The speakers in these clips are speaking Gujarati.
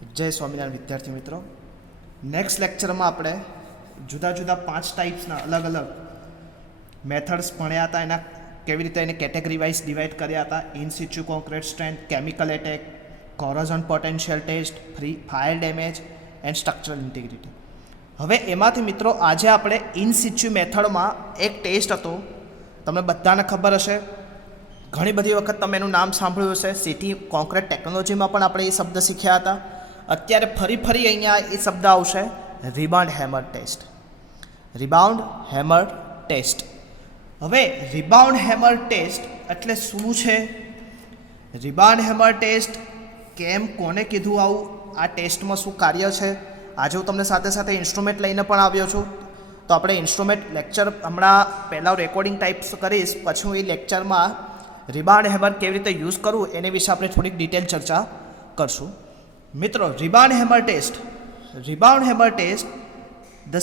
जय स्वामिनारायण विद्यार्थी मित्रों, नेक्स्ट लेक्चर में આપણે જુદા જુદા 5 ટાઈપ્સના અલગ અલગ મેથડ્સ ભણ્યા હતા. એના કેવી રીતે એને કેટેગરી વાઇઝ ડિવાઇડ કર્યા હતા. In situ concrete strength, chemical attack, corrosion potential test, fire damage and structural integrity. હવે એમાંથી મિત્રો આજે આપણે ઇન સિચ્યુ મેથડમાં એક ટેસ્ટ હતો, તમને બધાને ખબર હશે, ઘણી બધી વખત તમે એનું નામ સાંભળ્યું હશે. સિટી કોન્ક્રીટ ટેકનોલોજીમાં પણ આપણે એ શબ્દ શીખ્યા હતા. અત્યારે ફરી અહીંયા એ શબ્દ આવશે, rebound hammer test. Rebound hammer test. હવે રિબાઉન્ડ હેમર ટેસ્ટ એટલે શું છે? રિબાઉન્ડ હેમર ટેસ્ટ કેમ, કોને કીધું આવું, આ ટેસ્ટમાં શું કાર્ય છે, આજે હું તમને સાથે સાથે ઇન્સ્ટ્રુમેન્ટ લઈને પણ આવ્યો છું. તો આપણે ઇન્સ્ટ્રુમેન્ટ લેક્ચર હમણાં પહેલાં રેકોર્ડિંગ ટાઈપ્સ કરીશ, પછી હું એ લેક્ચરમાં રિબાઉન્ડ હેમર કેવી રીતે યુઝ કરવું એની વિશે આપણે થોડીક ડિટેલ ચર્ચા કરશું. મિત્રો, rebound hammer test, the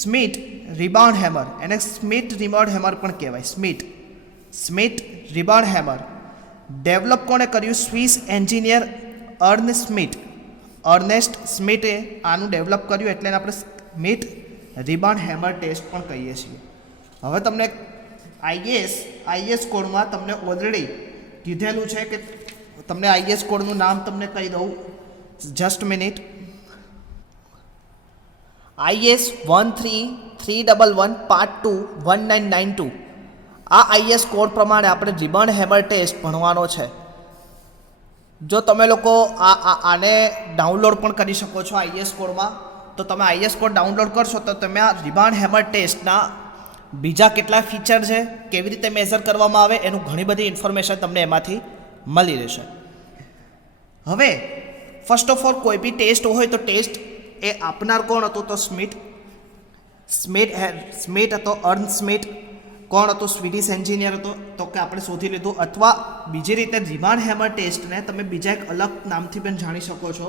Schmidt rebound hammer, એને સ્મિટ રિબાઉન્ડ હેમર પણ કહેવાય. સ્મિટ રિબાઉન્ડ હેમર ડેવલપ કોણે કર્યું? સ્વિસ એન્જિનિયર અર્નેસ્ટ સ્મિટે આનું ડેવલપ કર્યું, એટલે એને આપણે સ્મિટ રિબાઉન્ડ હેમર ટેસ્ટ પણ કહીએ છીએ. હવે તમને આઈએસ કોડમાં તમને ઓલરેડી કીધેલું છે કે તમને આઈએસ કોડનું નામ તમને કહી દઉં, જસ્ટ મિનિટ. IS 13311 part 2 1992. આ આઈએસ કોડ પ્રમાણે આપણે રિબાઉન્ડ હેમર ટેસ્ટ ભણવાનો છે. જો તમે લોકો આને ડાઉનલોડ પણ કરી શકો છો આઈએસ કોડમાં, તો તમે આઈએસ કોડ ડાઉનલોડ કરશો તો તમે આ રિબાઉન્ડ હેમર ટેસ્ટના બીજા કેટલા ફીચર છે, કેવી રીતે મેઝર કરવામાં આવે, એનું ઘણી બધી ઇન્ફોર્મેશન તમને એમાંથી મળી રહેશે. હવે ફર્સ્ટ ઓફ ઓલ કોઈ બી ટેસ્ટ હોય તો ટેસ્ટ એ આપનાર કોણ હતું? તો સ્મિટ હતો, અર્ન સ્મિટ. કોણ હતો? સ્વીડિશ એન્જિનિયર હતો, તો કે આપણે શોધી લીધું. અથવા બીજી રીતે રિબાઉન્ડ હેમર ટેસ્ટને તમે બીજા એક અલગ નામથી પણ જાણી શકો છો,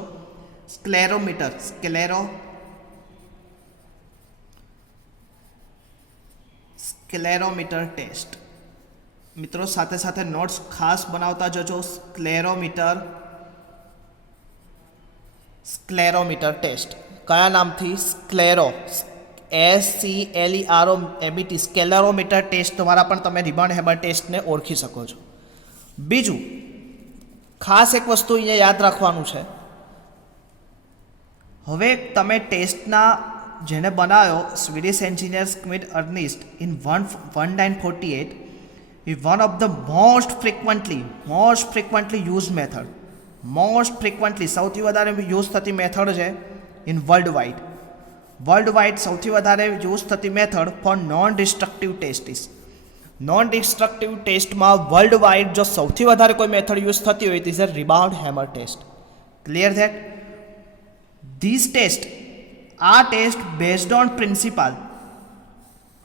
સ્ક્લેરોમીટર ટેસ્ટ. મિત્રો સાથે સાથે નોટ્સ ખાસ બનાવતા જજો. સ્ક્લેરોમીટર ટેસ્ટ કયા નામથી? SCLEROMET સ્કેલેરોમીટર ટેસ્ટ દ્વારા પણ તમે રિબાઉન્ડ હેમર ટેસ્ટને ઓળખી શકો છો. બીજું ખાસ એક વસ્તુ અહીંયા યાદ રાખવાનું છે. હવે તમે ટેસ્ટના જેને બનાવ્યો Swedish engineer Schmidt Ernst in 1948 is one of the most frequently used method. સૌથી વધારે યુઝ થતી મેથડ છે ઇન વર્લ્ડ સૌથી વધારે યુઝ થતી મેથડ ફોર નોન ડિસ્ટ્રક્ટિવ ટેસ્ટમાં વર્લ્ડ વાઇડ જો સૌથી વધારે કોઈ મેથડ યુઝ થતી હોય, this is rebound hammer test. Clear that? This test, આ ટેસ્ટ બેઝડ ઓન પ્રિન્સિપાલ.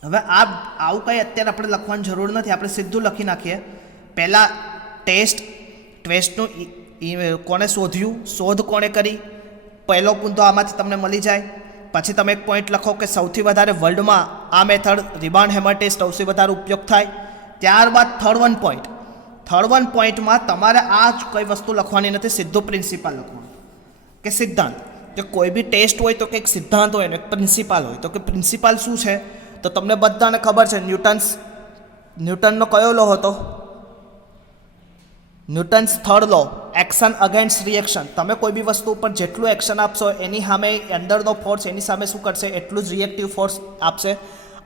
હવે આવું કંઈ અત્યારે આપણે લખવાની જરૂર નથી, આપણે સીધું લખી નાખીએ. પહેલાં ટેસ્ટનું કોણે શોધ્યું, શોધ કોણે કરી, પહેલો પુંતો આમાંથી તમને મળી જાય. પછી તમે એક પોઈન્ટ લખો કે સૌથી વધારે વર્લ્ડમાં આ મેથડ રિબાઉન્ડ હેમર ટેસ્ટ સૌથી વધારે ઉપયોગ થાય. ત્યારબાદ થર્ડ વન પોઈન્ટમાં તમારે આ જ કઈ વસ્તુ લખવાની નથી, સીધું પ્રિન્સિપાલ લખવાનું કે સિદ્ધાંત. કે કોઈ બી ટેસ્ટ હોય તો કંઈક સિદ્ધાંત હોય ને એક પ્રિન્સિપાલ હોય. તો કે પ્રિન્સિપાલ શું છે? તો તમને બધાને ખબર છે, ન્યૂટનનો કયો લો હતો? ન્યૂટન્સ થર્ડ લો, એક્શન અગેન્સ્ટ રિએક્શન. તમે કોઈ બી વસ્તુ ઉપર જેટલું એક્શન આપશો એની સામે અંદરનો ફોર્સ એની સામે શું કરશે? એટલું જ રિએક્ટિવ ફોર્સ આપશે.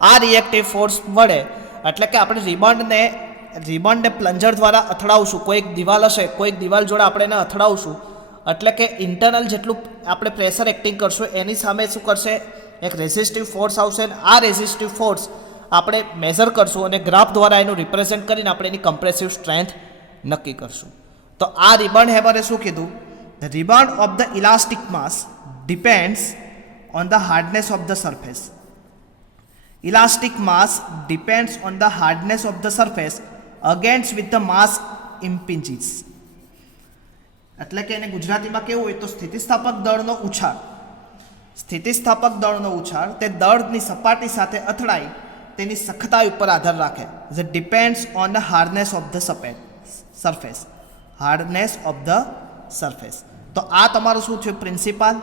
આ રિએક્ટિવ ફોર્સ વડે એટલે કે આપણે રિબાઉન્ડને પ્લન્જર દ્વારા અથડાવશું. કોઈક દિવાલ હશે, કોઈક દિવાલ જોડે આપણે એને અથડાવશું, એટલે કે ઇન્ટરનલ જેટલું આપણે પ્રેશર એક્ટિંગ કરશું એની સામે શું કરશે? એક રેઝિસ્ટિવ ફોર્સ આવશે. આ રેઝિસ્ટિવ ફોર્સ આપણે મેઝર કરશું અને ગ્રાફ દ્વારા એનું રિપ્રેઝેન્ટ કરીને આપણે એની કમ્પ્રેસિવ સ્ટ્રેન્થ નક્કી કરશું. તો આ રિબાઉન્ડ હેમરે શું કીધું? The rebound of the elastic mass depends on the hardness of the surface. Elastic mass depends on the hardness of the surface against with the mass impinges. એટલે કે એને ગુજરાતીમાં કેવું હોય તો સ્થિતિસ્થાપક દળનો ઉછાળ તે દળની સપાટી સાથે અથડાઈ તેની સખતાઈ ઉપર આધાર રાખે. It depends on the hardness of the surface. તો આ તમારું શું થયું? પ્રિન્સિપાલ.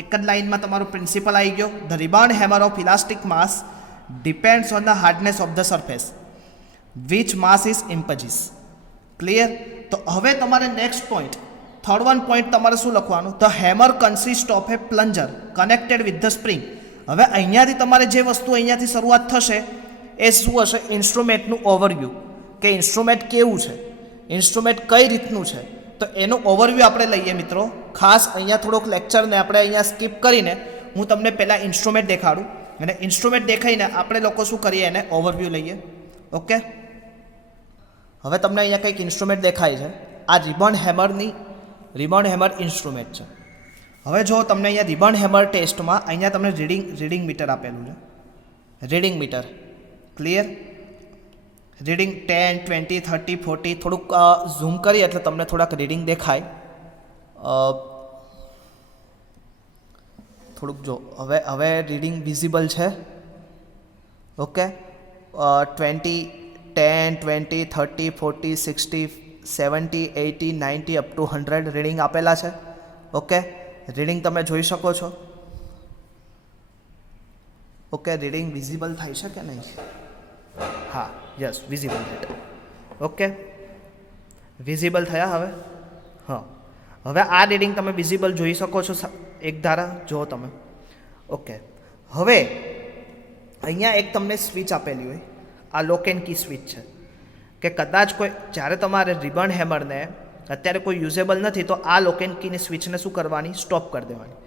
એક જ લાઇનમાં તમારું પ્રિન્સિપલ આવી ગયો. The rebound hammer of elastic mass depends on the hardness of the surface which mass is impinges. Clear? તો હવે તમારે next point, third one point તમારે શું લખવાનું? The hammer consist of a plunger connected with the spring. હવે અહીંયાથી તમારે જે વસ્તુ અહીંયાથી શરૂઆત થશે એ શું હશે? ઇન્સ્ટ્રુમેન્ટનું ઓવરવ્યૂ, કે ઇન્સ્ટ્રુમેન્ટ કેવું છે, ઇન્સ્ટ્રુમેન્ટ કઈ રીતનું છે, તો એનું ઓવરવ્યૂ આપણે લઈએ મિત્રો. ખાસ અહીંયા થોડોક લેક્ચરને આપણે અહીંયા સ્કીપ કરીને હું તમને પહેલાં ઇન્સ્ટ્રુમેન્ટ દેખાડું, અને ઇન્સ્ટ્રુમેન્ટ દેખાઈને આપણે લોકો શું કરીએ, એને ઓવરવ્યૂ લઈએ. ઓકે, હવે તમને અહીંયા કંઈક ઇન્સ્ટ્રુમેન્ટ દેખાય છે. આ રિબાઉન્ડ હેમર ઇન્સ્ટ્રુમેન્ટ છે. હવે જો તમને અહીંયા રિબાઉન્ડ હેમર ટેસ્ટમાં અહીંયા તમને રીડિંગ મીટર આપેલું છે. Reading meter. ક્લિયર? રીડિંગ 10, 20, 30, 40. થોડુંક ઝૂમ કરીએ એટલે તમને થોડાક રીડિંગ દેખાય. થોડુંક જો હવે રીડિંગ વિઝિબલ છે. ઓકે, 20, 10, 20, 30, 40, 60, 70, 80, 90 અપ ટુ 100 રીડિંગ આપેલા છે. ઓકે, રીડિંગ તમે જોઈ શકો છો. ઓકે, રીડિંગ વિઝિબલ થાય છે કે નહીં? હા, yes, visible date. Okay, visible થયા હવે? હા, હવે આ રીડિંગ તમે વિઝિબલ જોઈ શકો છો. એક ધારા જુઓ તમે. ઓકે, હવે અહીંયા એક તમને સ્વિચ આપેલી હોય, આ લોક એન્ડ કી સ્વિચ છે, કે કદાચ કોઈ જ્યારે તમારે રિબન હેમરને અત્યારે કોઈ યુઝેબલ નથી તો આ લોક એન્ડ કીની સ્વિચને શું કરવાની? સ્ટોપ કરી દેવાની.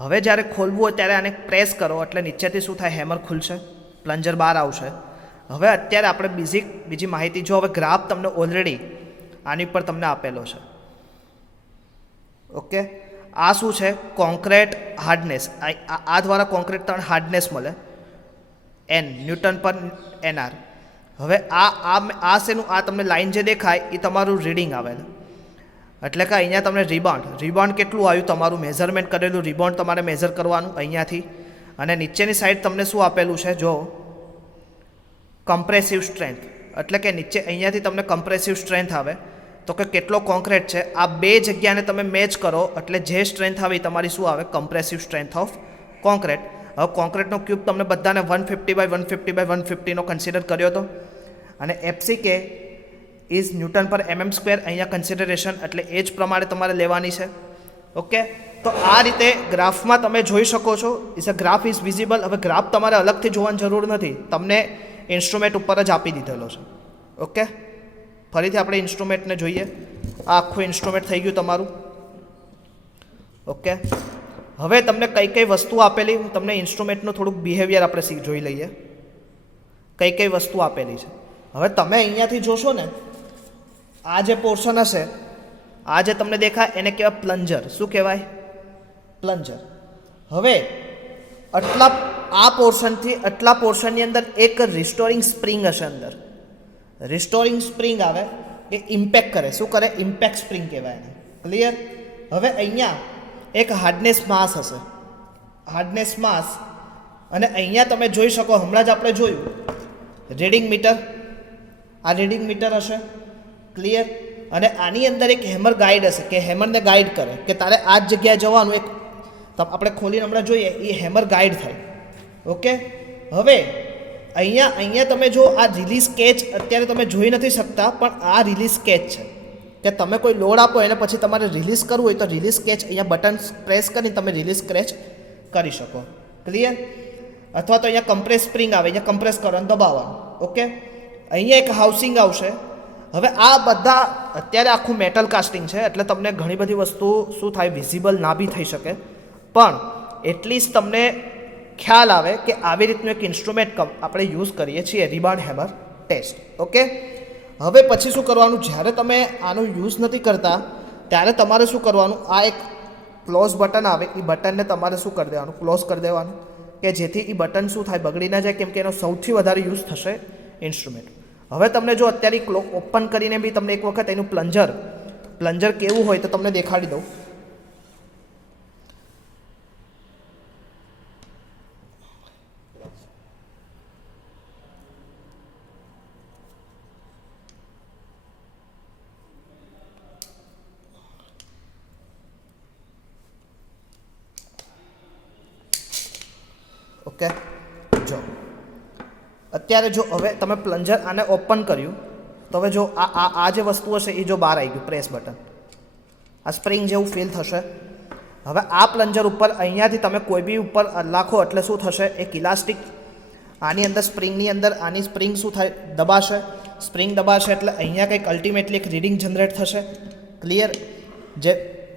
હવે જ્યારે ખોલવું હોય ત્યારે આને પ્રેસ કરો એટલે નીચેથી શું થાય? હેમર ખુલશે, પ્લન્જર બહાર આવશે. હવે અત્યારે આપણે બીજી માહિતી જો, હવે ગ્રાફ તમને ઓલરેડી આની પર તમને આપેલો છે. ઓકે, આ શું છે? Concrete hardness. આ દ્વારા કોન્ક્રીટ તમને હાર્ડનેસ મળે N, ન્યૂટન પર NR. હવે આ શેનું? આ તમને લાઈન જે દેખાય એ તમારું રીડિંગ આવેલું, એટલે કે અહીંયા તમને રિબાઉન્ડ કેટલું આવ્યું તમારું મેઝરમેન્ટ કરેલું રિબાઉન્ડ તમારે મેઝર કરવાનું અહીંયાથી. અને નીચેની સાઈડ તમને શું આપેલું છે? જો કમ્પ્રેસિવ સ્ટ્રેન્થ, એટલે કે નીચે અહીંયાથી તમને કમ્પ્રેસિવ સ્ટ્રેન્થ આવે, તો કે કેટલો કોન્ક્રીટ છે. આ બે જગ્યાને તમે મેચ કરો એટલે જે સ્ટ્રેન્થ આવે એ તમારી શું આવે? Compressive strength of concrete. હવે કોન્ક્રીટનો ક્યુબ તમને બધાને 150/150/150નો કન્સિડર કર્યો હતો, અને FCK ઇઝ ન્યૂટન પર mm² અહીંયા કન્સિડરેશન, એટલે એ જ પ્રમાણે તમારે લેવાની છે. ઓકે, તો આ રીતે ગ્રાફમાં તમે જોઈ શકો છો. Is a graph is visible. હવે ગ્રાફ તમારે અલગથી જોવાની જરૂર નથી, તમને ઇન્સ્ટ્રુમેન્ટ ઉપર જ આપી દીધેલો છે. ઓકે, ફરીથી આપણે ઇન્સ્ટ્રુમેન્ટને જોઈએ. આ આખું ઇન્સ્ટ્રુમેન્ટ થઈ ગયું તમારું. ઓકે, હવે તમને કઈ કઈ વસ્તુ આપેલી, તમને ઇન્સ્ટ્રુમેન્ટનું થોડુંક બિહેવિયર આપણે જોઈ લઈએ. કઈ કઈ વસ્તુ આપેલી છે. હવે તમે અહીંયાથી જોશો ને, આ જે પોર્શન હશે, આ જે તમને દેખાય એને કહેવાય પ્લન્જર. શું કહેવાય? પ્લન્જર. હવે આ પોર્શનથી આટલા પોર્શનની અંદર એક રિસ્ટોરિંગ સ્પ્રિંગ હશે. અંદર રિસ્ટોરિંગ સ્પ્રિંગ આવે એ ઇમ્પેક્ટ કરે. શું કરે? ઇમ્પેક્ટ સ્પ્રિંગ કહેવાય એને. ક્લિયર? હવે અહીંયા એક હાર્ડનેસ માસ હશે, હાર્ડનેસ માસ. અને અહીંયા તમે જોઈ શકો, હમણાં જ આપણે જોયું રીડિંગ મીટર. આ રીડિંગ મીટર હશે. ક્લિયર? અને આની અંદર એક હેમર ગાઈડ હશે, કે હેમરને ગાઈડ કરે કે તારે આ જ જગ્યાએ જવાનું. એક આપણે ખોલીને હમણાં જોઈએ, એ હેમર ગાઈડ થાય. ઓકે, હવે અહીંયા તમે જો આ રિલીઝ કેચ અત્યારે તમે જોઈ નથી શકતા, પણ આ રિલીઝ કેચ છે, કે તમે કોઈ લોડ આપો એને પછી તમારે રિલીઝ કરવું હોય તો રિલીઝ કેચ અહીંયા બટન પ્રેસ કરીને તમે રિલીઝ કેચ કરી શકો. ક્લિયર? અથવા તો અહીંયા કમ્પ્રેસ સ્પ્રિંગ આવે, અહીંયા કમ્પ્રેસ કરવાનું, દબાવવાનું. ઓકે, અહીંયા એક હાઉસિંગ આવશે. હવે આ બધા અત્યારે આખું મેટલ કાસ્ટિંગ છે, એટલે તમને ઘણી બધી વસ્તુ શું થાય? વિઝિબલ ના બી થઈ શકે, પણ એટલીસ્ટ તમને ખ્યાલ આવે કે આવી રીતનું એક ઇન્સ્ટ્રુમેન્ટ આપણે યુઝ કરીએ છીએ, રિબાઉન્ડ હેમર ટેસ્ટ. ઓકે, હવે પછી શું કરવાનું? જ્યારે તમે આનો યુઝ નથી કરતા ત્યારે તમારે શું કરવાનું? આ એક ક્લોઝ બટન આવે, એ બટનને તમારે શું કરી દેવાનું? ક્લોઝ કરી દેવાનું, કે જેથી એ બટન શું થાય? બગડી ના જાય, કેમ કે એનો સૌથી વધારે યુઝ થશે ઇન્સ્ટ્રુમેન્ટ. હવે તમને જો અત્યારે ઓપન કરીને બી તમને એક વખત એનું પ્લન્જર કેવું હોય તો તમને દેખાડી દઉં. ઓકે, જો અત્યારે જો હવે તમે પ્લન્જર આને ઓપન કર્યું તો હવે જો આ જે વસ્તુ હશે એ જો બહાર આવી ગયું, પ્રેસ બટન, આ સ્પ્રિંગ જેવું ફીલ થશે. હવે આ પ્લન્જર ઉપર અહીંયાથી તમે કોઈ બી ઉપર નાખો એટલે શું થશે, એક ઇલાસ્ટિક આની અંદર સ્પ્રિંગની અંદર આની સ્પ્રિંગ શું થાય, દબાશે. સ્પ્રિંગ દબાશે એટલે અહીંયા કંઈક અલ્ટિમેટલી એક રીડિંગ જનરેટ થશે. ક્લિયર? જે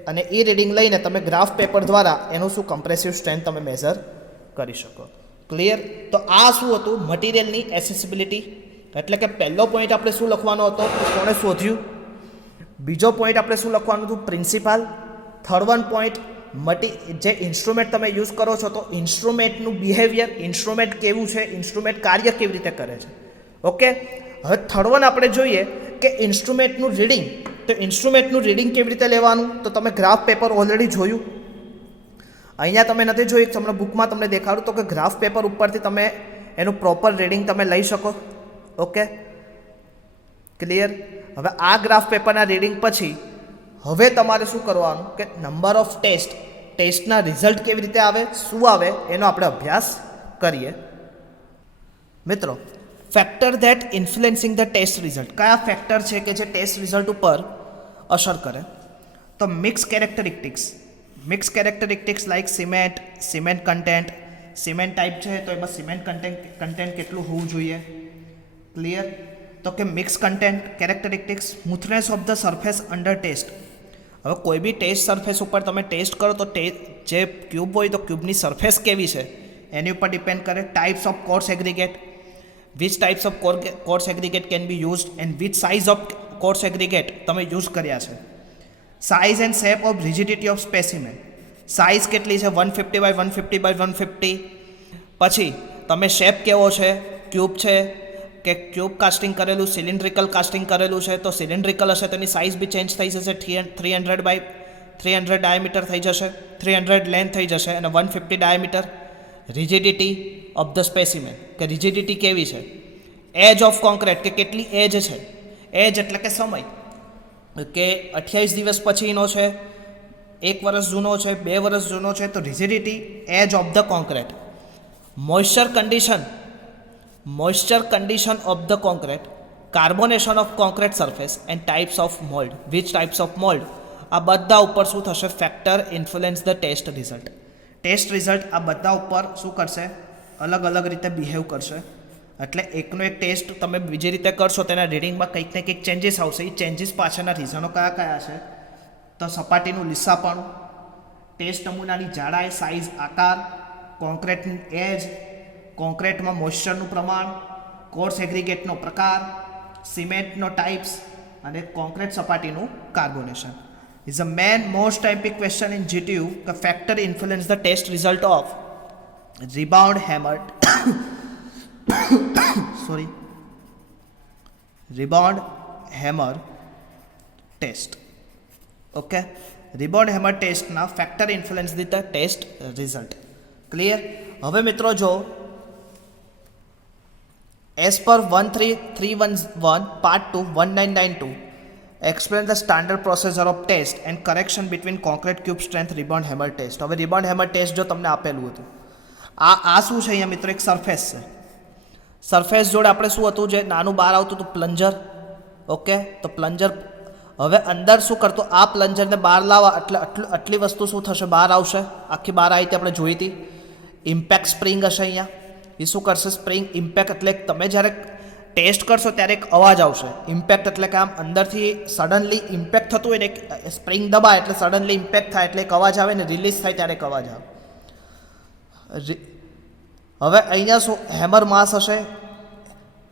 અને એ રીડિંગ લઈને તમે ગ્રાફ પેપર દ્વારા એનું શું કમ્પ્રેસિવ સ્ટ્રેન્થ તમે મેઝર કરી શકો. ક્લિયર? તો આ શું હતું, મટીરિયલની એસેસિબિલિટી. એટલે કે પહેલો પોઈન્ટ આપણે શું લખવાનો હતો, કોણે શોધ્યું. બીજો પોઈન્ટ આપણે શું લખવાનું હતું, પ્રિન્સિપાલ. થર્ડ વન પોઈન્ટ જે ઇન્સ્ટ્રુમેન્ટ તમે યુઝ કરો છો તો ઇન્સ્ટ્રુમેન્ટનું બિહેવિયર, ઇન્સ્ટ્રુમેન્ટ કેવું છે, ઇન્સ્ટ્રુમેન્ટ કાર્ય કેવી રીતે કરે છે. ઓકે, હવે થર્ડ વન આપણે જોઈએ કે ઇન્સ્ટ્રુમેન્ટનું રીડિંગ. તો ઇન્સ્ટ્રુમેન્ટનું રીડિંગ કેવી રીતે લેવાનું, તો તમે ગ્રાફ પેપર ઓલરેડી જોયું. અહીંયા તમે નથી જોયું, તમને બુકમાં તમને દેખાડું તો કે ગ્રાફ પેપર ઉપરથી તમે એનું પ્રોપર રીડિંગ તમે લઈ શકો. Okay, clear? હવે આ ગ્રાફ પેપરના રીડિંગ પછી હવે તમારે શું કરવાનું કે નંબર ઓફ ટેસ્ટના રિઝલ્ટ કેવી રીતે આવે, શું આવે, એનો આપણે અભ્યાસ કરીએ. મિત્રો, factor that influencing the test result, કયા ફેક્ટર છે કે જે ટેસ્ટ રિઝલ્ટ ઉપર અસર કરે. તો mix characteristics like cement content, cement type છે તો એમાં સિમેન્ટ કન્ટેન્ટ કેટલું હોવું જોઈએ. ક્લિયર? તો કે mix content characteristics, smoothness of the surface under test. હવે કોઈ બી ટેસ્ટ સરફેસ ઉપર તમે ટેસ્ટ કરો તો જે ક્યુબ હોય તો ક્યુબની સરફેસ કેવી છે એની ઉપર ડિપેન્ડ કરે. Types of course aggregate, which types of course aggregate can be used and which size of course aggregate તમે યુઝ કર્યા છે. Size and shape of rigidity of specimen, size કેટલી છે 150 બાય 150 બાય 150. પછી તમે શેપ કેવો છે, ક્યુબ છે કે ક્યુબ કાસ્ટિંગ કરેલું, સિલિન્ડ્રિકલ કાસ્ટિંગ કરેલું છે. તો સિલિન્ડ્રિકલ હશે તેની સાઇઝ બી ચેન્જ થઈ જશે, 300 બાય 300 ડાયામીટર થઈ જશે, 300 લેન્થ થઈ જશે અને 150 diameter. Rigidity of the specimen, કે રિજિડિટી કેવી છે. એજ ઓફ કોન્ક્રીટ, કે કેટલી એજ છે. એજ એટલે કે સમય, કે 28 દિવસ પછીનો છે, 1 વર્ષ જૂનો છે, 2 વર્ષ જૂનો છે. તો rigidity, age of the concrete. Moisture condition of the concrete, carbonation of concrete surface and types of mold, which types of mold. આ બધા ઉપર શું થશે, factor influence the test result. Test result આ બધા ઉપર શું કરશે, અલગ અલગ રીતે બિહેવ કરશે. એટલે એકનો એક ટેસ્ટ તમે બીજી રીતે કરશો તેના રીડિંગમાં કંઈક ને કંઈક ચેન્જીસ આવશે. એ ચેન્જીસ પાછળના રીઝનો કયા કયા છે, તો સપાટીનું લીસાપણું, ટેસ્ટ નમૂનાની જાડાઈ, સાઇઝ, આકાર, કોન્ક્રીટની એજ, કોન્ક્રીટમાં મોઇસ્ચરનું પ્રમાણ, કોર્સ એગ્રીગેટનો પ્રકાર, સિમેન્ટનો ટાઈપ્સ અને કોન્ક્રીટ સપાટીનું કાર્બોનેશન. Is a most typical question in GTU કે factor influence the test result of rebound hammer test. Okay, rebound hammer ટેસ્ટના factor influence the test result. Clear? હવે મિત્રો જો as per 13311 part 2 1992 explain the standard procedure of test and correction between concrete cube strength rebound hammer test. હવે rebound hammer test જો તમને આપેલું હતું, આ શું છે અહીંયા મિત્રો, એક સરફેસ છે. સરફેસ જોડે આપણે શું હતું, જે નાનું બહાર આવતું હતું પ્લન્જર. ઓકે, તો પ્લન્જર હવે અંદર શું કરતું, આ પ્લન્જરને બહાર લાવવા એટલે આટલી વસ્તુ શું થશે, બહાર આવશે. આખી બહાર આવી હતી, આપણે જોઈ હતી. ઇમ્પેક્ટ સ્પ્રિંગ હશે અહીંયા, એ શું કરશે, સ્પ્રિંગ ઇમ્પેક્ટ એટલે તમે જ્યારે ટેસ્ટ કરશો ત્યારે એક અવાજ આવશે. ઇમ્પેક્ટ એટલે કે આમ અંદરથી સડનલી ઇમ્પેક્ટ થતું હોય ને, સ્પ્રિંગ દબાય એટલે સડનલી ઇમ્પેક્ટ થાય એટલે એક અવાજ આવે ને, રિલીઝ થાય ત્યારે એક અવાજ આવે. હવે અહીંયા શું હેમર માસ હશે,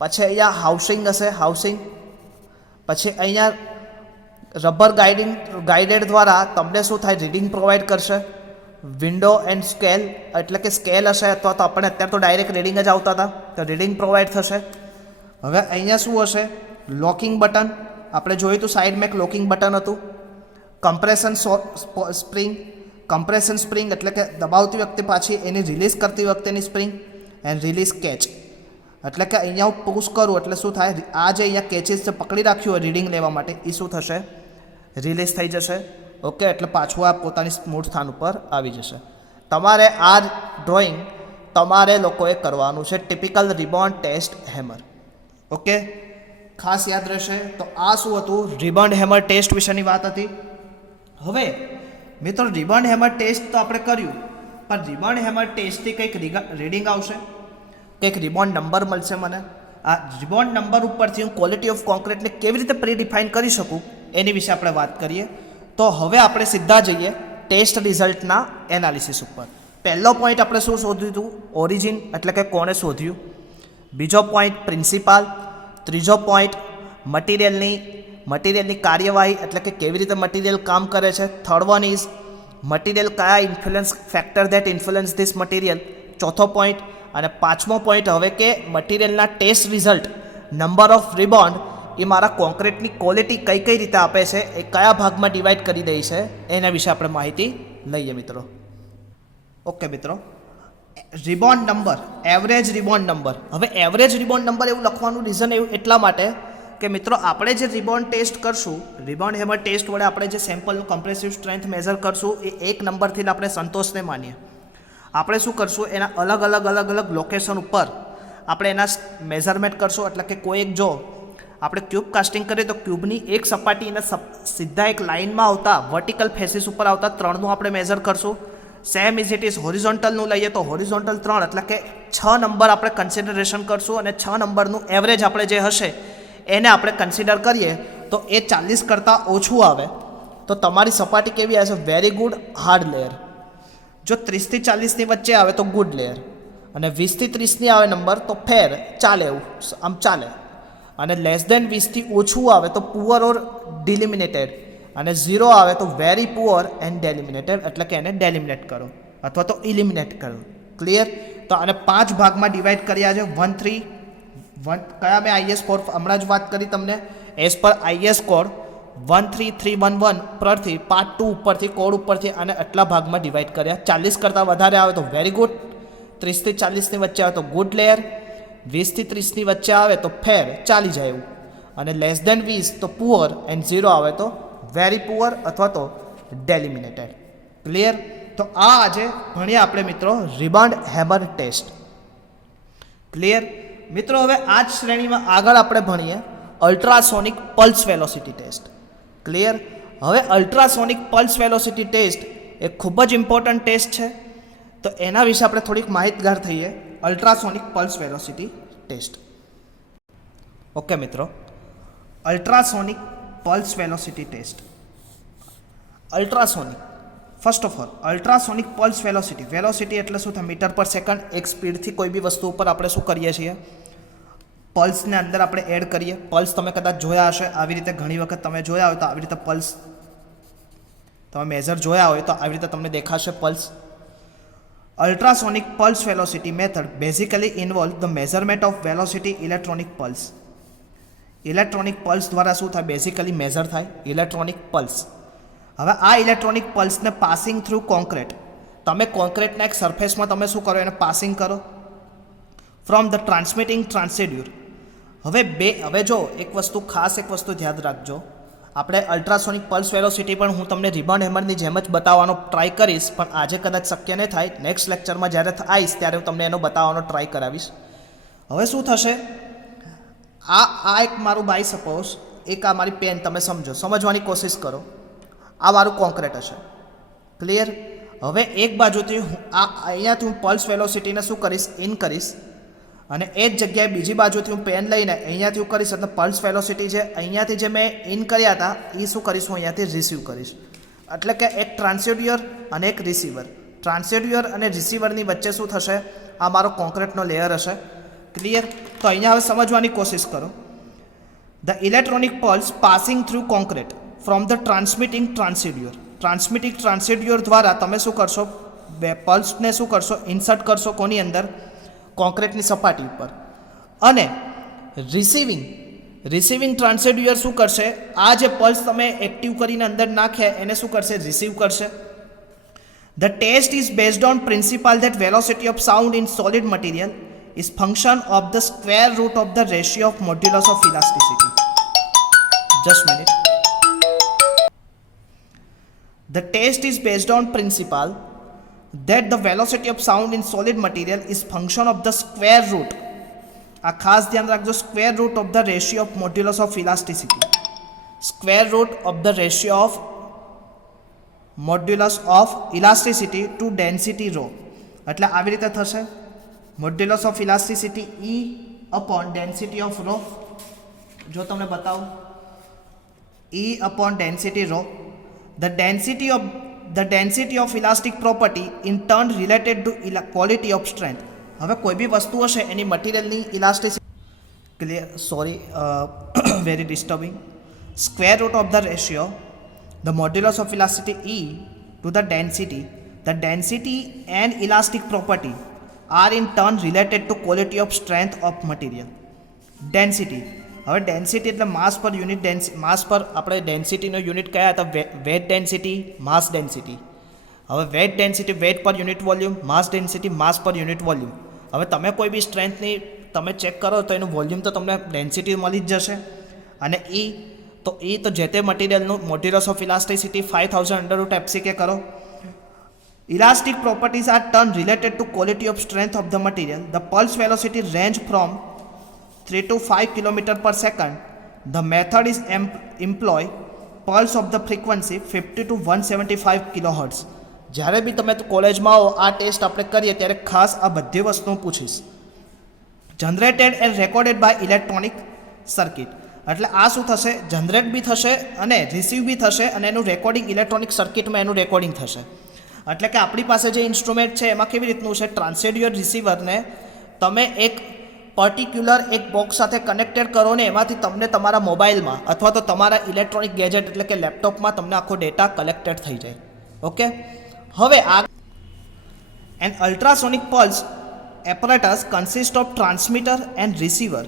પછી અહીંયા હાઉસિંગ હશે, પછી અહીંયા રબર ગાઈડેડ દ્વારા તમને શું થાય, રીડિંગ પ્રોવાઈડ કરશે. વિન્ડો એન્ડ સ્કેલ એટલે કે સ્કેલ હશે, અથવા તો આપણે અત્યારે તો ડાયરેક્ટ રીડિંગ જ આવતા હતા, તો રીડિંગ પ્રોવાઈડ થશે. હવે અહીંયા શું હશે, લોકિંગ બટન, આપણે જોયું હતું સાઈડમાં એક લોકિંગ બટન હતું. કમ્પ્રેશન સ્પ્રિંગ એટલે કે દબાવતી વખતે પાછી એની રિલીઝ કરતી વખતેની સ્પ્રિંગ. એન્ડ રિલીઝ કેચ એટલે કે અહીંયા હું પુશ કરું એટલે શું થાય, આ જે અહીંયા કેચીસ જે પકડી રાખ્યું હોય રીડિંગ લેવા માટે એ શું થશે, રિલીઝ થઈ જશે. ઓકે, એટલે પાછું આ પોતાની સ્મૂથ સ્થાન ઉપર આવી જશે. તમારે આ ડ્રોઈંગ તમારે લોકોએ કરવાનું છે ટિપિકલ રિબોન્ડ ટેસ્ટ હેમર. ઓકે, ખાસ યાદ રહેશે. તો આ શું હતું? રિબોન્ડ હેમર ટેસ્ટ વિશેની વાત હતી. હવે મિત્રો રિબોન્ડ હેમર ટેસ્ટ તો આપણે કર્યું, પણ રિબોન્ડ હેમર ટેસ્ટથી કંઈક રીડિંગ આવશે, કંઈક રિબોન્ડ નંબર મળશે મને. આ રિબોન્ડ નંબર ઉપરથી હું ક્વોલિટી ઓફ કોન્ક્રીટને કેવી રીતે પ્રીડિફાઇન કરી શકું એની વિશે આપણે વાત કરીએ. તો હવે આપણે સીધા જઈએ ટેસ્ટ રિઝલ્ટના એનાલિસિસ ઉપર. પહેલો પોઈન્ટ આપણે શું શોધ્યું હતું? ઓરિજિન, એટલે કે કોણે શોધ્યું. બીજો પોઈન્ટ પ્રિન્સિપાલ. ત્રીજો પોઈન્ટ મટીરિયલની કાર્યવાહી, એટલે કે કેવી રીતે મટીરિયલ કામ કરે છે. થર્ડ વન ઇઝ મટીરિયલ કયા influence factor that influence this material. ચોથો પોઈન્ટ. અને પાંચમો પોઈન્ટ હવે કે મટીરિયલના ટેસ્ટ રિઝલ્ટ નંબર ઓફ રિબોન્ડ એ મારા કોન્ક્રીટની ક્વોલિટી કઈ કઈ રીતે આપે છે, એ કયા ભાગમાં ડિવાઈડ કરી દે છે, એના વિશે આપણે માહિતી લઈએ મિત્રો. ઓકે મિત્રો, રિબોન્ડ નંબર, એવરેજ રિબોન્ડ નંબર. હવે એવરેજ રિબોન્ડ નંબર એવું લખવાનું રીઝન એવું એટલા માટે કે મિત્રો આપણે જે રિબોન્ડ ટેસ્ટ કરશું, રિબોન્ડ હેમર ટેસ્ટ વડે આપણે જે સેમ્પલનું કમ્પ્રેસિવ સ્ટ્રેન્થ મેઝર કરશું એ એક નંબરથી આપણે સંતોષને માનીએ. આપણે શું કરશું? એના અલગ અલગ લોકેશન ઉપર આપણે એના મેઝરમેન્ટ કરશું. એટલે કે કોઈ એક જો આપણે ક્યુબ કાસ્ટિંગ કરીએ તો ક્યુબની એક સપાટીને સીધા એક લાઇનમાં આવતા વર્ટિકલ ફેસીસ ઉપર આવતા ત્રણનું આપણે મેઝર કરશું. સેમ ઇઝ ઇટ ઇઝ હોરિઝોન્ટલનું લઈએ તો હોરિઝોન્ટલ 3, એટલે કે 6 નંબર આપણે કન્સિડરેશન કરશું. અને 6 નંબરનું એવરેજ આપણે જે હશે એને આપણે કન્સિડર કરીએ તો એ 40 કરતાં ઓછું આવે તો તમારી સપાટી કેવી આવે છે? Very good hard layer. જો 30 થી 40ની વચ્ચે આવે તો ગુડ લેયર, અને 20 થી 30ની આવે નંબર તો ફેર, ચાલે, એવું આમ ચાલે. અને લેસ દેન 20 થી ઓછું આવે તો પુઅર ઓર ડિલિમિનેટેડ, અને 0 આવે તો વેરી પુઅર એન્ડ ડેલિમિનેટેડ, એટલે કે એને ડેલિમિનેટ કરો અથવા તો ઇલિમિનેટ કરો. ક્લિયર? તો આને 5 ભાગમાં ડિવાઈડ કર્યા છે. 1, 3, 1 કયા મેં IS કોડ હમણાં જ વાત કરી તમને. એઝ પર IS કોડ 13311 પરથી પાર્ટ 2 ઉપરથી કોડ ઉપરથી આને આટલા ભાગમાં ડિવાઈડ કર્યા. 40 કરતાં વધારે આવે તો વેરી ગુડ, 30 થી 40ની વચ્ચે આવે તો ગુડ લેયર, 20 થી 30ની વચ્ચે આવે તો ફેર, ચાલી જાય એવું, અને લેસ દેન 20 તો પુઅર એન્ડ 0 આવે તો વેરી પુઅર અથવા તો ડેલિમિનેટેડ. ક્લિયર? તો આ આજે ભણીએ આપણે મિત્રો રિબોન્ડ હેમર ટેસ્ટ. ક્લિયર મિત્રો? હવે આ જ શ્રેણીમાં આગળ આપણે ભણીએ ultrasonic pulse velocity test. Clear? હવે અલ્ટ્રાસોનિક પલ્સ વેલોસિટી ટેસ્ટ એ ખૂબ જ ઇમ્પોર્ટન્ટ ટેસ્ટ છે. તો એના વિશે આપણે થોડીક માહિતગાર થઈએ. Ultrasonic pulse velocity test. Okay મિત્રો, ultrasonic pulse velocity test. Ultrasonic, first of all ultrasonic pulse velocity એટલે શું થાય? મીટર પર સેકન્ડ. એક સ્પીડથી કોઈ બી વસ્તુ ઉપર આપણે શું કરીએ છીએ? પલ્સને અંદર આપણે એડ કરીએ. પલ્સ તમે કદાચ જોયા હશે, આવી રીતે ઘણી વખત તમે જોયા હોય તો આવી રીતે પલ્સ તમે મેઝર જોયા હોય તો આવી રીતે તમને દેખાશે pulse. Ultrasonic pulse velocity method basically involve the measurement of velocity electronic pulse. Electronic pulse દ્વારા શું થાય? બેઝિકલી મેઝર થાય ઇલેક્ટ્રોનિક પલ્સ. હવે આ ઇલેક્ટ્રોનિક પલ્સને પાસિંગ થ્રુ કોન્ક્રીટ, તમે કોન્ક્રીટના એક સરફેસમાં તમે શું કરો? એને પાસિંગ કરો ફ્રોમ ધ ટ્રાન્સમિટિંગ ટ્રાન્સેડ્યુર. હવે જો એક વસ્તુ યાદ રાખજો, આપણે અલ્ટ્રાસોનિક પલ્સ વેલોસિટી પણ હું તમને રિબોન્ડ હેમરની જેમ જ બતાવવાનો ટ્રાય કરીશ, પણ આજે કદાચ શક્ય નહીં થાય. નેક્સ્ટ લેક્ચરમાં જ્યારે આવીશ ત્યારે હું તમને એનો બતાવવાનો ટ્રાય કરાવીશ. હવે શું થશે? આ એક મારું બાય સપોઝ, એક આ મારી પેન, તમે સમજવાની કોશિશ કરો. આ મારું કોન્ક્રીટ હશે. ક્લિયર? હવે એક બાજુથી અહીંયાથી હું પલ્સ વેલોસિટીને શું કરીશ? ઇન કરીશ, અને એ જ જગ્યાએ બીજી બાજુથી હું પેન લઈને અહીંયાથી હું કરીશ, એટલે પલ્સ વેલોસિટી છે અહીંયાથી જે મેં ઇન કર્યા હતા એ શું કરીશ? હું અહીંયાથી રિસીવ કરીશ. એટલે કે એક ટ્રાન્સેડ્યુઅર અને એક રિસીવર. ટ્રાન્સેડ્યુઅર અને રિસીવરની વચ્ચે શું થશે? આ મારો કોન્ક્રીટનો લેયર હશે. ક્લિયર? તો અહીંયા હવે સમજવાની કોશિશ કરો. The electronic pulse passing through concrete from the transmitting transducer. Transmitting transducer દ્વારા તમે શું કરશો? પલ્સને શું કરશો? ઇન્સર્ટ કરશો કોની અંદર? કોન્ક્રીટની સપાટી ઉપર. અને રિસીવિંગ ટ્રાન્સેડ્યુઅર શું કરશે? આ જે પલ્સ તમે એક્ટિવ કરીને અંદર નાખ્યા એને શું કરશે? રિસીવ કરશે. The test is based on principle that velocity of sound in solid material is function of the square root of the ratio of modulus of elasticity. Just minute. The test is based on principle that the velocity of sound in solid material is function of the square root, આ ખાસ ધ્યાન રાખજો, square root of the ratio of modulus of elasticity, square root of the ratio of modulus of elasticity to density rho. એટલે આવી રીતે થશે modulus of elasticity E upon density of rho. જો તમને બતાવું E upon density rho, the density of elastic property in turn related to quality of strength. હવે કોઈ બી વસ્તુ હશે એની મટીરિયલની elasticity, clear, sorry, very disturbing, square root of the ratio, the modulus of elasticity E to the density and elastic property are in turn related to quality of strength of material. Density, હવે ડેન્સિટી એટલે માસ પર યુનિટ માસ પર આપણે ડેન્સિટીનો યુનિટ કયા હતા? વેટ ડેન્સિટી, માસ ડેન્સિટી. હવે વેટ ડેન્સિટી વેટ પર યુનિટ વોલ્યુમ, માસ ડેન્સિટી માસ પર યુનિટ વોલ્યુમ. હવે તમે કોઈ બી સ્ટ્રેન્થની તમે ચેક કરો તો એનું વોલ્યુમ તો તમને ડેન્સિટી મળી જ જશે. અને E તો જે તે મટીરિયલનું મોડ્યુલસ ઓફ ઇલાસ્ટિસિટી 5000 √fck કરો. Elastic properties are term related to quality of strength of the material. The pulse velocity range from 3 to 5 km per second. The method is employ pulse of the frequency 50 to 175 kHz. જ્યારે બી તમે કોલેજમાં આવો આ ટેસ્ટ આપણે કરીએ ત્યારે ખાસ આ બધી વસ્તુઓ પૂછીશ. Generated and recorded by electronic circuit, એટલે આ શું થશે? જનરેટ બી થશે અને રિસીવ બી થશે અને એનું રેકોર્ડિંગ ઇલેક્ટ્રોનિક સર્કિટમાં એનું રેકોર્ડિંગ થશે. એટલે કે આપણી પાસે જે ઇન્સ્ટ્રુમેન્ટ છે એમાં કેવી રીતનું છે? ટ્રાન્સડ્યુસર રિસીવરને તમે એક પર્ટિક્યુલર એક બોક્સ સાથે કનેક્ટેડ કરો ને એમાંથી તમને તમારા મોબાઈલમાં અથવા તો તમારા ઇલેક્ટ્રોનિક ગેજેટ એટલે કે લેપટોપમાં તમને આખો ડેટા કલેક્ટેડ થઈ જાય. ઓકે, હવે આ an ultrasonic pulse apparatus consist of transmitter and receiver.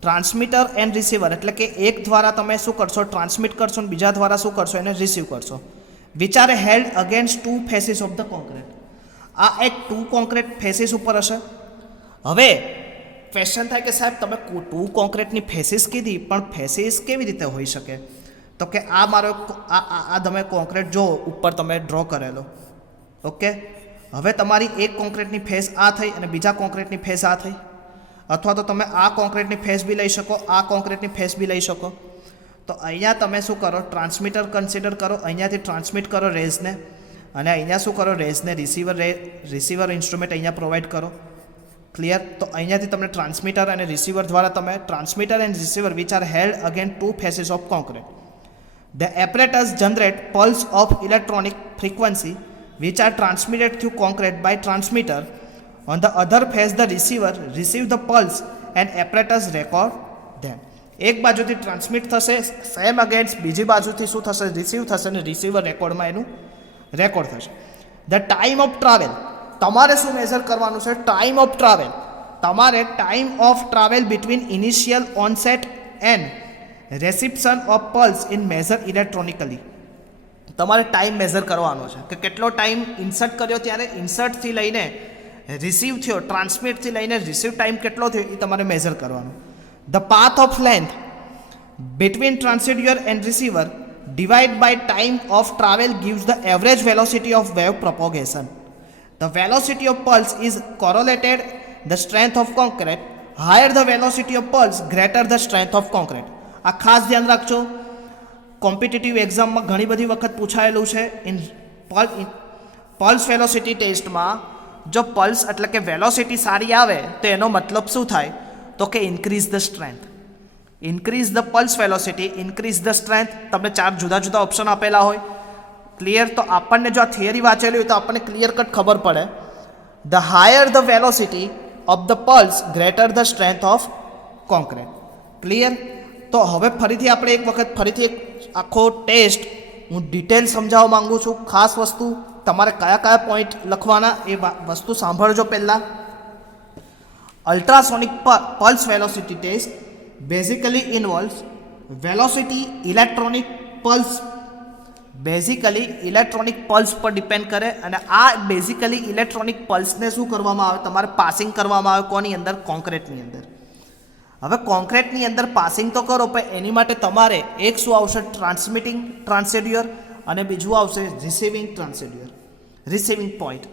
Transmitter and receiver એટલે કે એક દ્વારા તમે શું કરશો? ટ્રાન્સમિટ કરશો અને બીજા દ્વારા શું કરશો? એને રિસીવ કરશો. Which are held against two faces of the concrete. આ એક ટુ કોન્ક્રીટ ફેસીસ ઉપર હશે. હવે ક્વેશ્ચન થાય કે સાહેબ તમે ટુ કોન્ક્રીટની ફેસીસ કીધી પણ ફેસીસ કેવી રીતે હોઈ શકે? તો કે આ મારો આ તમે કોન્ક્રીટ જો ઉપર તમે ડ્રો કરેલો. ઓકે, હવે તમારી એક કોન્ક્રીટની ફેસ આ થઈ અને બીજા કોન્ક્રીટની ફેસ આ થઈ, અથવા તો તમે આ કોન્ક્રીટની ફેસ બી લઈ શકો, આ કોન્ક્રીટની ફેસ બી લઈ શકો. તો અહીંયા તમે શું કરો? ટ્રાન્સમીટર કન્સિડર કરો, અહીંયાથી ટ્રાન્સમિટ કરો રેઝને, અને અહીંયા શું કરો? રેઝને રિસીવર ઇન્સ્ટ્રુમેન્ટ અહીંયા પ્રોવાઈડ કરો. ક્લિયર? તો અહીંયાથી તમને ટ્રાન્સમીટર અને રિસીવર દ્વારા તમે transmitter and receiver which are held again to faces of concrete. The apparatus generate pulse of electronic frequency which are transmitted through concrete by transmitter. On the other face, the receiver receive the pulse and apparatus record them. એક બાજુથી ટ્રાન્સમિટ થશે સેમ અગેન્સ્ટ, બીજી બાજુથી શું થશે? રિસીવ થશે અને રિસીવર રેકોર્ડમાં એનું રેકોર્ડ થશે. ધ ટાઈમ ઓફ ટ્રાવેલ, તમારે શું મેઝર કરવાનું છે? Time of travel. તમારે time of travel between initial onset and reception of pulse in measure electronically. તમારે ટાઈમ મેઝર કરવાનો છે કે કેટલો ટાઈમ ઇન્સર્ટ કર્યો ત્યારે ઇન્સર્ટથી લઈને રિસીવ થયો, ટ્રાન્સમિટથી લઈને રિસીવ ટાઈમ કેટલો થયો એ તમારે મેઝર કરવાનો. The path of length between transducer and receiver divide by time of travel gives the average velocity of wave propagation. The velocity of pulse is correlated the strength of concrete. Higher the velocity of pulse greater the strength of concrete. આ ખાસ ધ્યાન રાખજો, કોમ્પિટિટિવ એક્ઝામમાં ઘણી બધી વખત પૂછાયેલું છે. પલ્સ વેલોસિટી ટેસ્ટમાં જો પલ્સ એટલે કે વેલોસિટી સારી આવે તો એનો મતલબ શું થાય? તો કે increase the strength. Increase the pulse velocity, increase the strength. તમને 4 જુદા જુદા ઓપ્શન આપેલા હોય. ક્લિયર? તો આપણને જો આ થિયરી વાંચેલી હોય તો આપણને ક્લિયર કટ ખબર પડે. The higher the velocity of the pulse greater the strength of concrete. Clear? તો હવે ફરીથી આપણે એક વખત ફરીથી એક આખો ટેસ્ટ હું ડિટેલ સમજાવવા માગું છું. ખાસ વસ્તુ તમારે કયા કયા પોઈન્ટ લખવાના એ વસ્તુ સાંભળજો. પહેલાં ultrasonic pulse velocity test basically involves velocity electronic pulse. Basically electronic pulse પર ડિપેન્ડ કરે અને આ બેઝિકલી ઇલેક્ટ્રોનિક પલ્સને શું કરવામાં આવે? તમારે પાસિંગ કરવામાં આવે. કોની અંદર? કોન્ક્રીટની અંદર. હવે કોન્ક્રીટની અંદર પાસિંગ તો કરો પણ એની માટે તમારે એક શું આવશે? ટ્રાન્સમિટિંગ ટ્રાન્સડ્યુસર અને બીજું આવશે રિસીવિંગ ટ્રાન્સડ્યુસર, રિસીવિંગ પોઈન્ટ.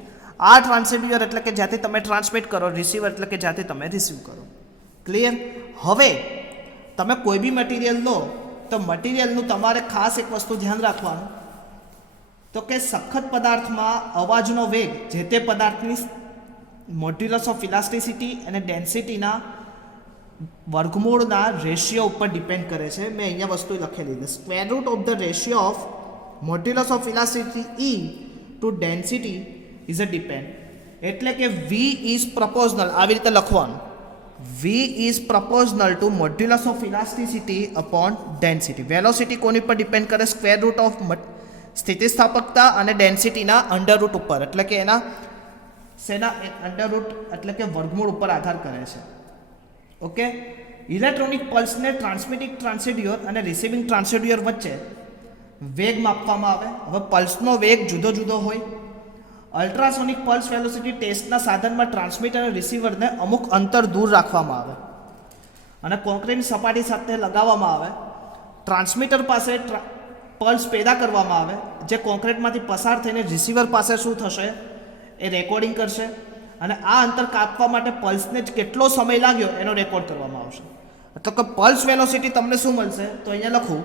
આ ટ્રાન્સડ્યુસર એટલે કે જ્યાંથી તમે ટ્રાન્સમિટ કરો, રિસીવર એટલે કે જ્યાંથી તમે રિસીવ કરો. ક્લિયર? હવે તમે કોઈ બી મટીરિયલ લો તો મટીરિયલનું તમારે ખાસ એક વસ્તુ ધ્યાન રાખવાનું, તો કે સખત પદાર્થમાં અવાજનો વેગ જે તે પદાર્થની મોડ્યુલસ ઓફ ઇલાસ્ટિસિટી અને ડેન્સિટીના વર્ગમૂળના રેશિયો ઉપર ડિપેન્ડ કરે છે. મેં અહીંયા વસ્તુ લખેલી છે, square root of the ratio of modulus of elasticity E to density is a depend. એટલે કે V ઇઝ પ્રપોઝનલ, આવી રીતે લખવાનું, V is proportional to modulus of elasticity upon density. Velocity કોની પર ડિપેન્ડ કરે? સ્ક્વેર રૂટ ઓફ સ્થિતિસ્થાપકતા અને ડેન્સિટીના અંડર રૂટ ઉપર, એટલે કે એના શેના અંડર રૂટ એટલે કે વર્ગમૂળ ઉપર આધાર કરે છે. ઓકે. ઇલેક્ટ્રોનિક પલ્સને ટ્રાન્સમિટિંગ ટ્રાન્સડ્યુસર અને રિસીવિંગ ટ્રાન્સડ્યુસર વચ્ચે વેગ માપવામાં આવે. હવે પલ્સનો વેગ જુદો જુદો હોય. અલ્ટ્રાસોનિક પલ્સ વેલોસિટી ટેસ્ટના સાધનમાં ટ્રાન્સમીટર અને રિસીવરને અમુક અંતર દૂર રાખવામાં આવે અને કોન્ક્રીટની સપાટી સાથે લગાવવામાં આવે. ટ્રાન્સમીટર પાસે પલ્સ પેદા કરવામાં આવે, જે કોન્ક્રીટમાંથી પસાર થઈને રિસીવર પાસે શું થશે એ રેકોર્ડિંગ કરશે અને આ અંતર કાપવા માટે પલ્સને કેટલો સમય લાગ્યો એનો રેકોર્ડ કરવામાં આવશે. એટલે કે પલ્સ વેલોસિટી તમને શું મળશે? તો અહીંયા લખું,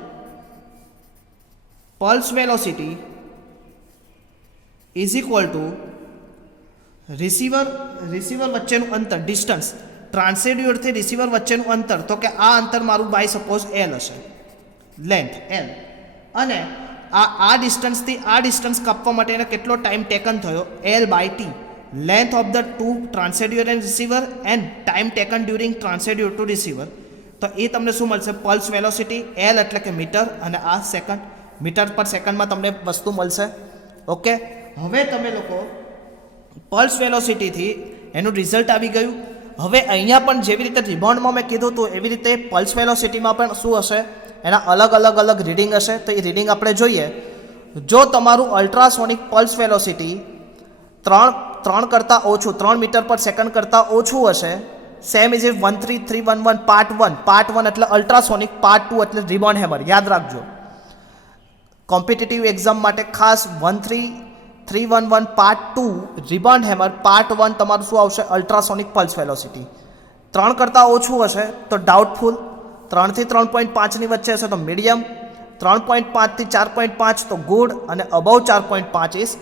pulse velocity is equal to receiver વચ્ચેનું અંતર, ડિસ્ટન્સ, ટ્રાન્સડ્યુસરથી રિસીવર વચ્ચેનું અંતર, તો કે આ અંતર મારું બાય સપોઝ L હશે, લેન્થ L, અને આ ડિસ્ટન્સથી આ ડિસ્ટન્સ કાપવા માટે એને કેટલો ટાઈમ ટેકન થયો? L/T, length of the two transducer and receiver and time taken during transducer to receiver. તો એ તમને શું મળશે? પલ્સ વેલોસિટી, L એટલે કે મીટર અને આ સેકન્ડ, મીટર પર સેકન્ડમાં તમને વસ્તુ મળશે. ઓકે. હવે તમે લોકો પલ્સ વેલોસિટીથી એનું રિઝલ્ટ આવી ગયું. હવે અહીંયા પણ જેવી રીતે રિબોન્ડમાં મેં કીધું હતું એવી રીતે પલ્સ વેલોસિટીમાં પણ શું હશે? એના અલગ રીડિંગ હશે. તો એ રીડિંગ આપણે જોઈએ. જો તમારું અલ્ટ્રાસોનિક પલ્સ વેલોસિટી 3 કરતાં ઓછું, 3 મીટર પર સેકન્ડ કરતાં ઓછું હશે, સેમ ઇઝ 13311 પાર્ટ 1 એટલે અલ્ટ્રાસોનિક, પાર્ટ 2 એટલે રિબોન્ડ હેમર. યાદ રાખજો, કોમ્પિટિટિવ એક્ઝામ માટે ખાસ 13311 પાર્ટ 2 રિબોન્ડ હેમર, પાર્ટ 1 તમારું શું આવશે? Ultrasonic pulse velocity. 3 કરતાં ઓછું હશે તો ડાઉટફુલ, 3 થી 3.5ની વચ્ચે હશે તો મીડિયમ, 3.5 થી 4.5 તો ગુડ, અને અબવ 4.5 ઇઝ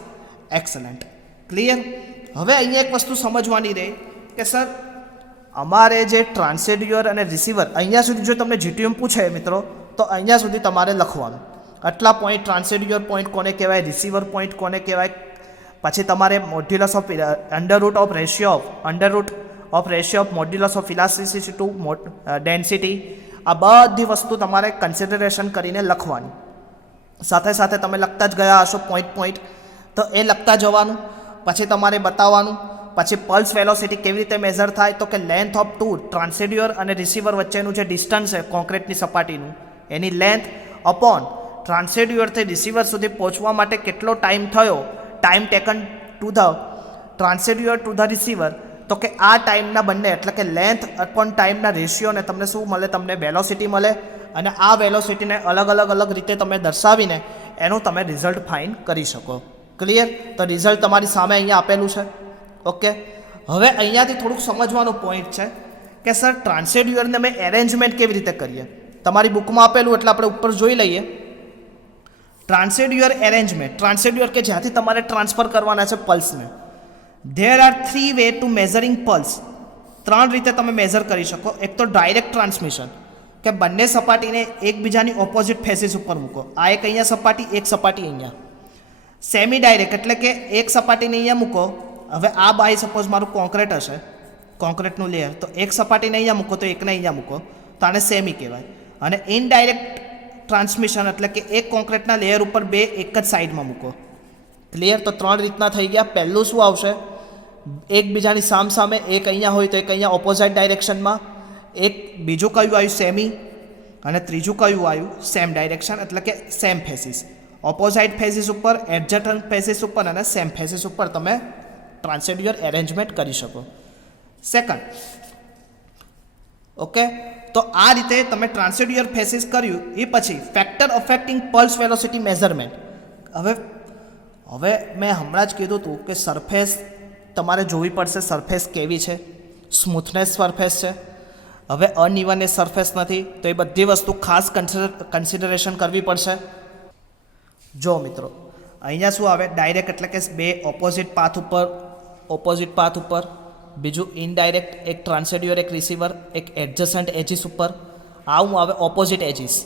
એક્સલન્ટ. ક્લિયર? હવે અહીંયા એક વસ્તુ સમજવાની રહે કે સર અમારે જે ટ્રાન્સડ્યુસર અને રિસીવર, અહીંયા સુધી જો તમને GTM પૂછે મિત્રો તો અહીંયા સુધી તમારે લખવાનું, આટલા પોઈન્ટ ટ્રાન્સડ્યુસર પોઈન્ટ કોને કહેવાય, રિસીવર પોઈન્ટ કોને કહેવાય, પછી તમારે modulus of under root of ratio of modulus of elasticity to density, આ બધી વસ્તુ તમારે કન્સિડરેશન કરીને લખવાની. સાથે સાથે તમે લખતા જ ગયા હશો પોઈન્ટ, તો એ લખતા જવાનું, પછી તમારે બતાવવાનું. પછી પલ્સ વેલોસિટી કેવી રીતે મેઝર થાય? તો કે લેન્થ ઓફ ટુ ટ્રાન્સડ્યુસર અને રિસીવર વચ્ચેનું જે ડિસ્ટન્સ છે કોન્ક્રીટની સપાટીનું, એની લેન્થ અપોન ટ્રાન્સડ્યુસરથી રિસીવર સુધી પહોંચવા માટે કેટલો ટાઈમ થયો, time taken to the transducer to the receiver. તો કે આ ટાઈમના બંને એટલે કે લેન્થ અપોન ટાઈમના રેશિયોને તમને શું મળે? તમને વેલોસિટી મળે. અને આ વેલોસિટીને અલગ રીતે તમે દર્શાવીને એનું તમે રિઝલ્ટ ફાઇન્ડ કરી શકો. ક્લિયર? તો રિઝલ્ટ તમારી સામે અહીંયા આપેલું છે. ઓકે. હવે અહીંયાથી થોડુંક સમજવાનો પોઈન્ટ છે કે સર ટ્રાન્સડ્યુસરને અમે એરેન્જમેન્ટ કેવી રીતે કરીએ? તમારી બુકમાં આપેલું એટલે આપણે ઉપર જોઈ લઈએ. ટ્રાન્સડ્યુસર એરેન્જમેન્ટ, ટ્રાન્સડ્યુસર કે જ્યાંથી તમારે ટ્રાન્સફર કરવાના છે પલ્સને. There are 3 way to measuring pulse. 3 રીતે તમે મેઝર કરી શકો. એક તો ડાયરેક્ટ ટ્રાન્સમિશન, કે બંને સપાટીને એકબીજાની ઓપોઝિટ ફેસીસ ઉપર મૂકો. આ એક અહીંયા સપાટી, એક સપાટી અહીંયા. સેમી ડાયરેક્ટ એટલે કે એક સપાટીને અહીંયા મૂકો. હવે આ બાય સપોઝ મારું કોન્ક્રીટ હશે, કોન્ક્રીટનું લેયર, તો એક સપાટીને અહીંયા મૂકો તો એકને અહીંયા મૂકો, તો આને સેમી કહેવાય. અને ઇનડાયરેક્ટ ટ્રાન્સમિશન એટલે કે એક કોન્ક્રીટના લેયર ઉપર બે એક જ સાઈડમાં મૂકો. ક્લિયર? તો 3 રીતના થઈ ગયા. પહેલું શું આવશે? એકબીજાની સામે, એક અહીંયા હોય તો એક અહીંયા ઓપોઝિટ ડાયરેક્શનમાં, એક બીજું કયું આવ્યું? સેમી, અને ત્રીજું કયું આવ્યું? સેમ ડાયરેક્શન એટલે કે સેમ ફેસીસ. ઓપોઝિટ ફેસીસ ઉપર, એડજસ્ટન્ટ ફેસીસ ઉપર અને સેમ ફેસીસ ઉપર તમે ટ્રાન્સડ્યુસર એરેન્જમેન્ટ કરી શકો. Second, okay. તો આ રીતે તમે ટ્રાન્સડ્યુસર ફેસીસ કર્યું. એ પછી factor affecting pulse velocity measurement. હવે મેં હમણાં જ કીધું હતું કે સરફેસ તમારે જોવી પડશે સરફેસ કેવી છે, સ્મૂથનેસ સરફેસ છે, હવે અનઇવનનેસ સરફેસ નથી, તો એ બધી વસ્તુ ખાસ કન્સિડરેશન કરવી પડશે. જો મિત્રો અહીંયા શું આવે, ડાયરેક્ટ એટલે કે બે ઓપોઝિટ પાથ ઉપર, બીજું ઇનડાયરેક્ટ એક ટ્રાન્સેડ્યુઅર એક રિસીવર, એક એડજસન્ટ એજીસ ઉપર. આવું આવે ઓપોઝિટ એજીસ,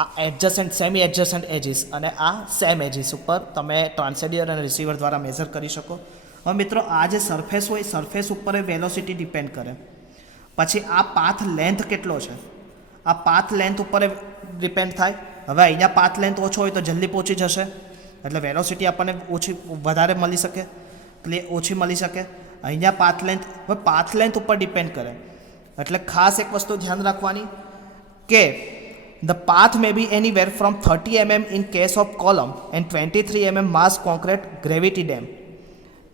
આ એડજસન્ટ સેમી એડજસન્ટ એજીસ, અને આ સેમ એજીસ ઉપર તમે ટ્રાન્સેડ્યુઅર અને રિસીવર દ્વારા મેઝર કરી શકો. હવે મિત્રો આ જે સરફેસ હોય, સરફેસ ઉપર એ વેલોસિટી ડિપેન્ડ કરે. પછી આ પાથ લેન્થ કેટલો છે, આ પાથ લેન્થ ઉપર ડિપેન્ડ થાય. હવે અહીંયા પાથ લેન્થ ઓછો હોય તો જલ્દી પહોંચી જશે, એટલે વેલોસિટી આપણને વધારે મળી શકે, ઓછી મળી શકે. અહીંયા પાથ લેન્થ ઉપર ડિપેન્ડ કરે. એટલે ખાસ એક વસ્તુ ધ્યાન રાખવાની કે the path may be anywhere from 30 mm in case of column and 23 mm mass concrete gravity dam.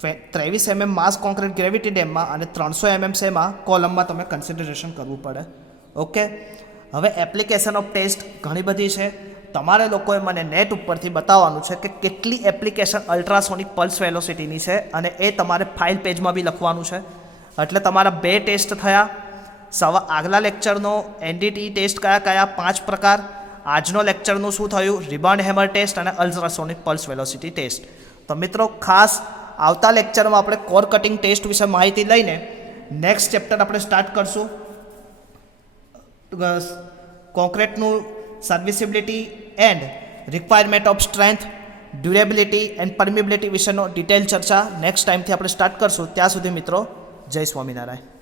23 mm mass concrete gravity ડેમમાં અને 300 mm શેમાં કોલમમાં તમે કન્સિડરેશન કરવું પડે. ઓકે, હવે એપ્લિકેશન ઓફ ટેસ્ટ ઘણી બધી છે. તમારે લોકોએ મને નેટ ઉપરથી બતાવવાનું છે કે કેટલી એપ્લિકેશન અલ્ટ્રાસોનિક પલ્સ વેલોસિટીની છે, અને એ તમારે ફાઇલ પેજમાં બી લખવાનું છે. એટલે તમારા 2 ટેસ્ટ થયા. આગલા લેક્ચરનો એનડીટી ટેસ્ટ કયા 5 પ્રકાર, આજનો લેક્ચરનું શું થયું, રિબાઉન્ડ હેમર ટેસ્ટ અને અલ્ટ્રાસોનિક પલ્સ વેલોસિટી ટેસ્ટ. તો મિત્રો ખાસ આવતા લેક્ચરમાં આપણે કોર કટિંગ ટેસ્ટ વિશે માહિતી લઈને નેક્સ્ટ ચેપ્ટર આપણે સ્ટાર્ટ કરશું. કોન્ક્રીટનું serviceability and requirement of strength, durability and permeability વિશેનો ડિટેલ ચર્ચા નેક્સ્ટ ટાઈમથી આપણે સ્ટાર્ટ કરશું. ત્યાં સુધી મિત્રો જય સ્વામિનારાયણ.